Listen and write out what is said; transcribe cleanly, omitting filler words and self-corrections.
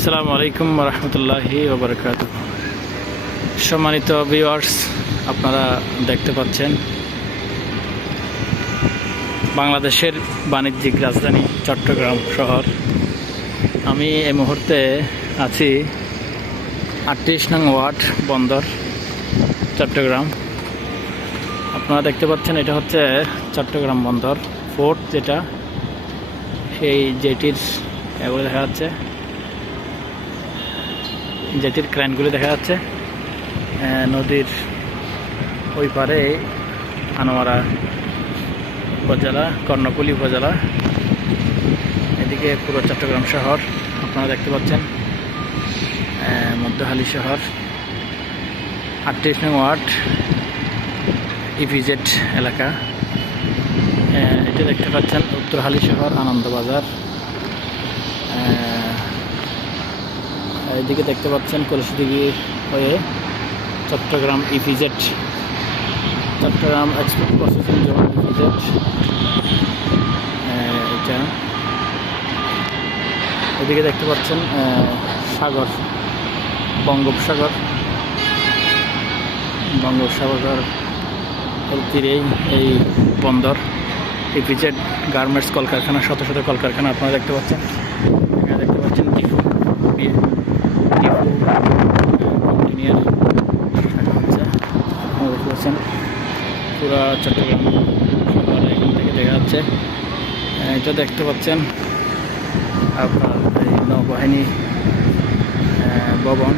আসসালামু আলাইকুম রহমতুল্লাহি ওয়া বারাকাতুহু। সম্মানিত ভিউয়ার্স, আপনারা দেখতে পাচ্ছেন বাংলাদেশের বাণিজ্যিক রাজধানী চট্টগ্রাম শহর। আমি এই মুহূর্তে আছি 38 নং ওয়ার্ড বন্দর চট্টগ্রাম। আপনারা দেখতে পাচ্ছেন এটা হচ্ছে চট্টগ্রাম বন্দর ফোর্ট, যেটা সেই জেটির এগুলো দেখা যাচ্ছে, জেটির ক্রেনগুলি দেখা যাচ্ছে। নদীর ওই পারে আনোয়ারা উপজেলা, কর্ণফুলী উপজেলা, এদিকে পুরো চট্টগ্রাম শহর আপনারা দেখতে পাচ্ছেন। মধ্যহালি শহর, 38 নং ওয়ার্ড, ইপিজেড এলাকা। এটা দেখতে পাচ্ছেন উত্তরহালি শহর, আনন্দবাজার। এদিকে দেখতে পাচ্ছেন কলসিদিঘি হয়ে Chattogram EPZ, Chattogram export processing zone EPZ. এটা এদিকে দেখতে পাচ্ছেন সাগর, বঙ্গোপসাগর, এর তীরেই এই বন্দর ইপিজেড গার্মেন্টস কলকারখানা, শত শত কলকারখানা আপনারা দেখতে পাচ্ছেন। এখানে দেখতে পাচ্ছেন টিফু ইঞ্জিনিয়ার হচ্ছে, আপনারা দেখতে পাচ্ছেন পুরা চট্টগ্রাম শহর এখান থেকে দেখা যাচ্ছে। এটা দেখতে পাচ্ছেন আপনার এই নৌবাহিনী ভবন।